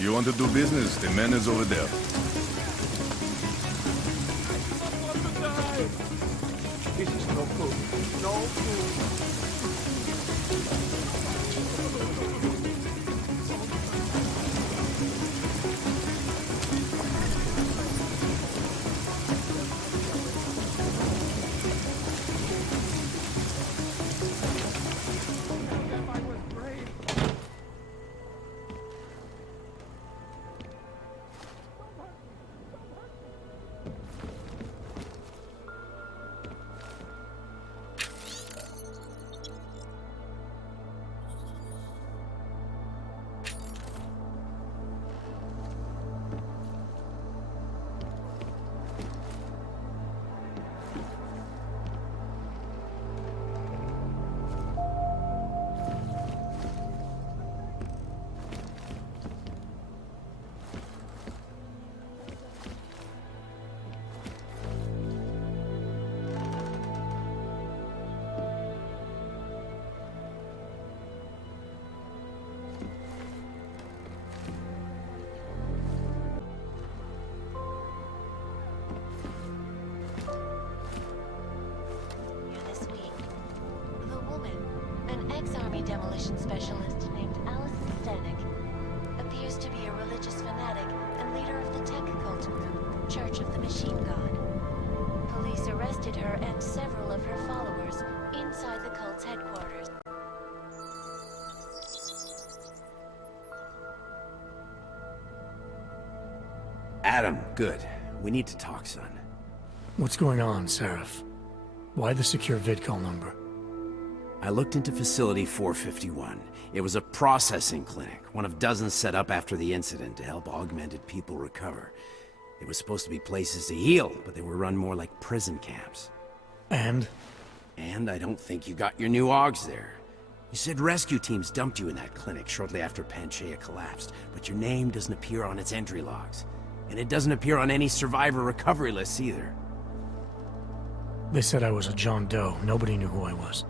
You want to do business? The man is over there. This is no food. No food. ex-army demolition specialist named Allison Stanek appears to be a religious fanatic and leader of the tech cult group, Church of the Machine God. Police arrested her and several of her followers inside the cult's headquarters. Adam, good. We need to talk, son. What's going on, Sarif? Why the secure vidcall number? I looked into Facility 451. It was a processing clinic, one of dozens set up after the incident to help augmented people recover. They were supposed to be places to heal, but they were run more like prison camps. And? And I don't think you got your new AUGs there. You said rescue teams dumped you in that clinic shortly after Panchaea collapsed, but your name doesn't appear on its entry logs. And it doesn't appear on any survivor recovery lists either. They said I was a John Doe. Nobody knew who I was.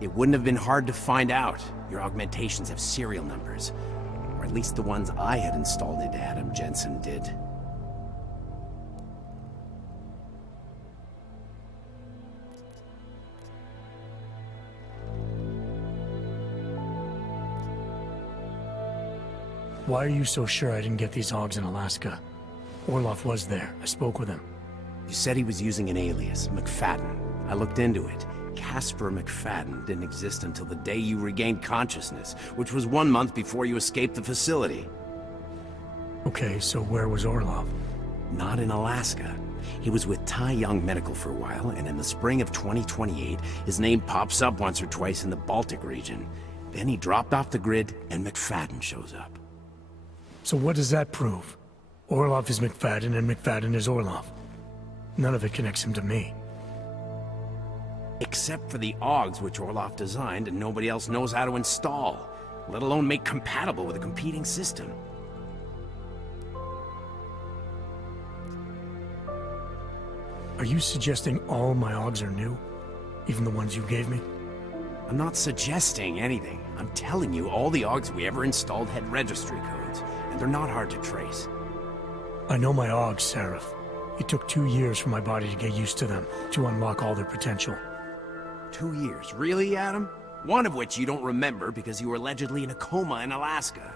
It wouldn't have been hard to find out. Your augmentations have serial numbers. Or at least the ones I had installed into Adam Jensen did. Why are you so sure I didn't get these AUGs in Alaska? Orloff was there. I spoke with him. You said he was using an alias, McFadden. I looked into it. Casper McFadden didn't exist until the day you regained consciousness, which was 1 month before you escaped the facility. Okay, so where was Orloff? Not in Alaska. He was with Tai Young Medical for a while, and in the spring of 2028, his name pops up once or twice in the Baltic region. Then he dropped off the grid, and McFadden shows up. So what does that prove? Orloff is McFadden, and McFadden is Orloff. None of it connects him to me. Except for the AUGs which Orloff designed and nobody else knows how to install, let alone make compatible with a competing system. Are you suggesting all my AUGs are new? Even the ones you gave me? I'm not suggesting anything. I'm telling you all the AUGs we ever installed had registry codes, and they're not hard to trace. I know my AUGs, Sarif. It took 2 years for my body to get used to them, to unlock all their potential. 2 years? Really, Adam? One of which you don't remember because you were allegedly in a coma in Alaska.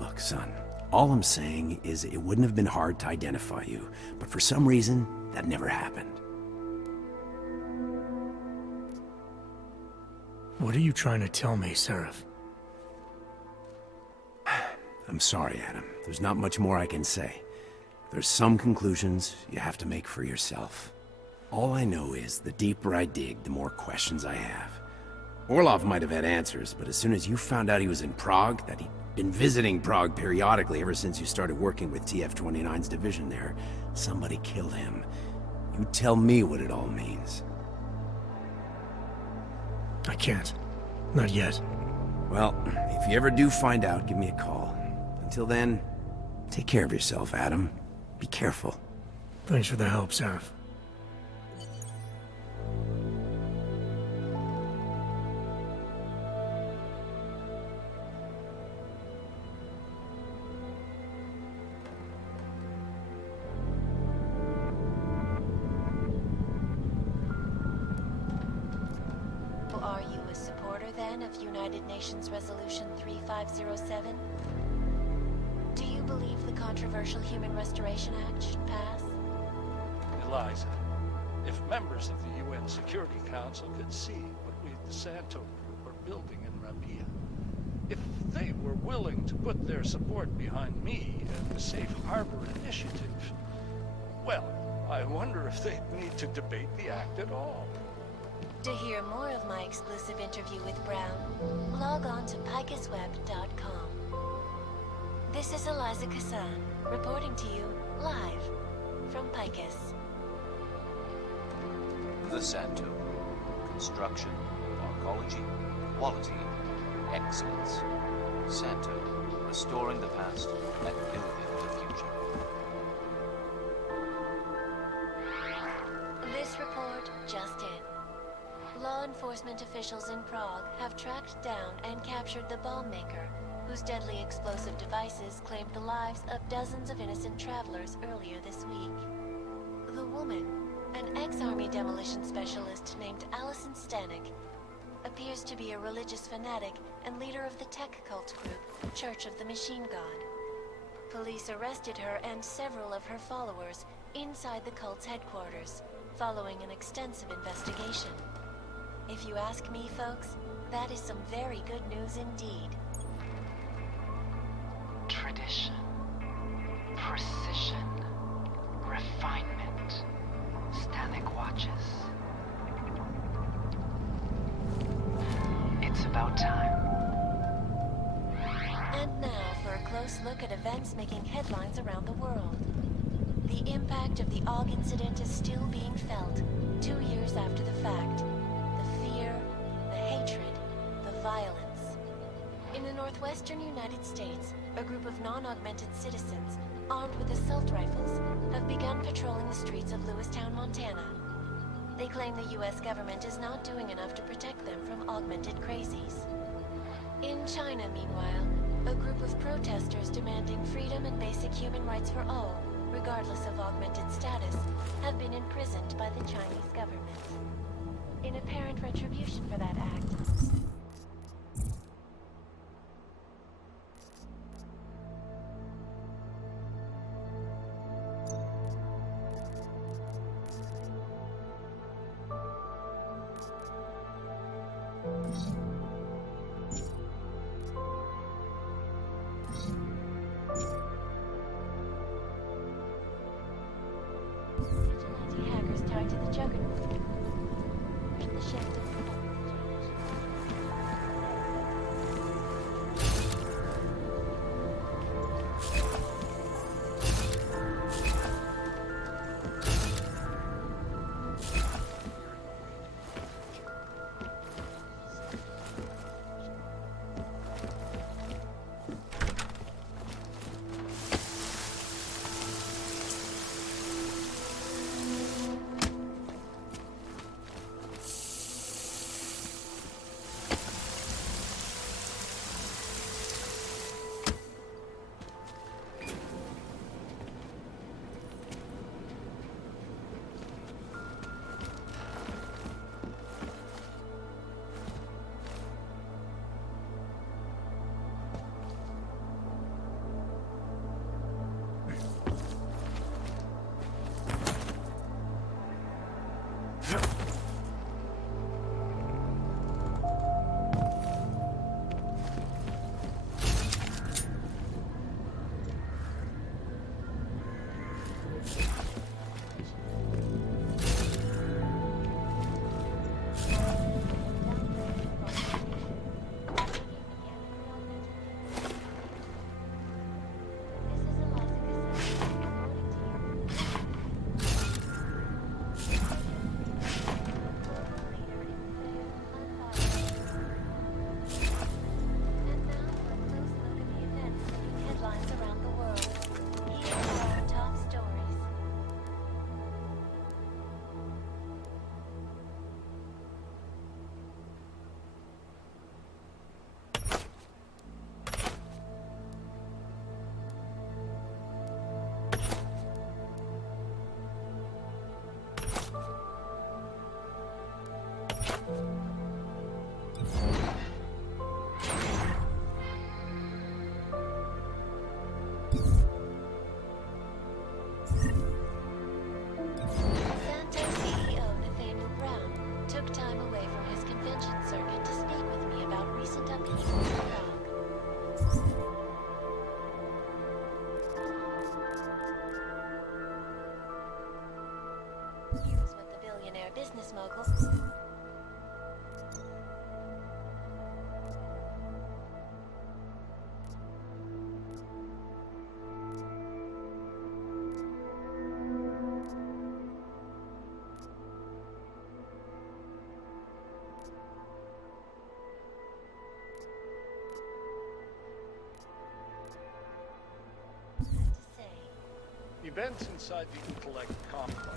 Look, son, all I'm saying is it wouldn't have been hard to identify you, but for some reason, that never happened. What are you trying to tell me, Sarif? I'm sorry, Adam. There's not much more I can say. There's some conclusions you have to make for yourself. All I know is the deeper I dig, the more questions I have. Orloff might have had answers, but as soon as you found out he was in Prague, that he'd been visiting Prague periodically ever since you started working with TF-29's division there, somebody killed him. You tell me what it all means. I can't. Not yet. Well, if you ever do find out, give me a call. Until then, take care of yourself, Adam. Be careful. Thanks for the help, Sarif. Are you a supporter, then, of United Nations Resolution 3507? Do you believe the controversial Human Restoration Act should pass? Eliza, if members of the UN Security Council could see what we, the Santo Group, are building in Rabia, if they were willing to put their support behind me and the Safe Harbor Initiative, well, I wonder if they'd need to debate the act at all. To hear more of my exclusive interview with Brown, log on to picusweb.com. This is Eliza Kassan, reporting to you live from Picus. The Santo. Construction, arcology, quality, excellence. Santo. Restoring the past and building the future. This report just in. Law enforcement officials in Prague have tracked down and captured the bomb maker, whose deadly explosive devices claimed the lives of dozens of innocent travelers earlier this week. The woman, an ex-army demolition specialist named Alison Stanek, appears to be a religious fanatic and leader of the tech cult group, Church of the Machine God. Police arrested her and several of her followers inside the cult's headquarters, following an extensive investigation. If you ask me, folks, that is some very good news indeed. Tradition, precision, refinement. Stanek watches. It's about time. And now for a close look at events making headlines around the world. The impact of the Og incident is still being felt, 2 years after the fact. The fear, the hatred, the violence. In the northwestern United States, a group of non-augmented citizens, armed with assault rifles, have begun patrolling the streets of Lewistown, Montana. They claim the US government is not doing enough to protect them from augmented crazies. In China, meanwhile, a group of protesters demanding freedom and basic human rights for all, regardless of augmented status, have been imprisoned by the Chinese government. In apparent retribution for that act, vigilante hackers tied to the juggernaut. The shift is Events inside the intellect complex.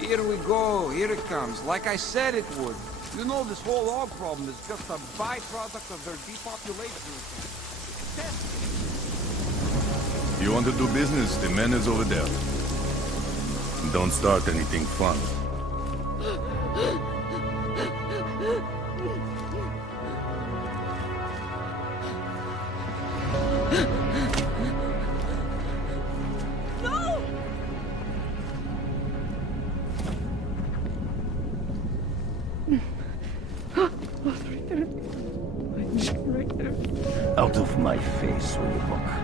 Here we go, here it comes, like I said it would. You know this whole log problem is just a byproduct of their depopulation. You want to do business? The man is over there. Don't start anything fun. Out of my face, Wilbok.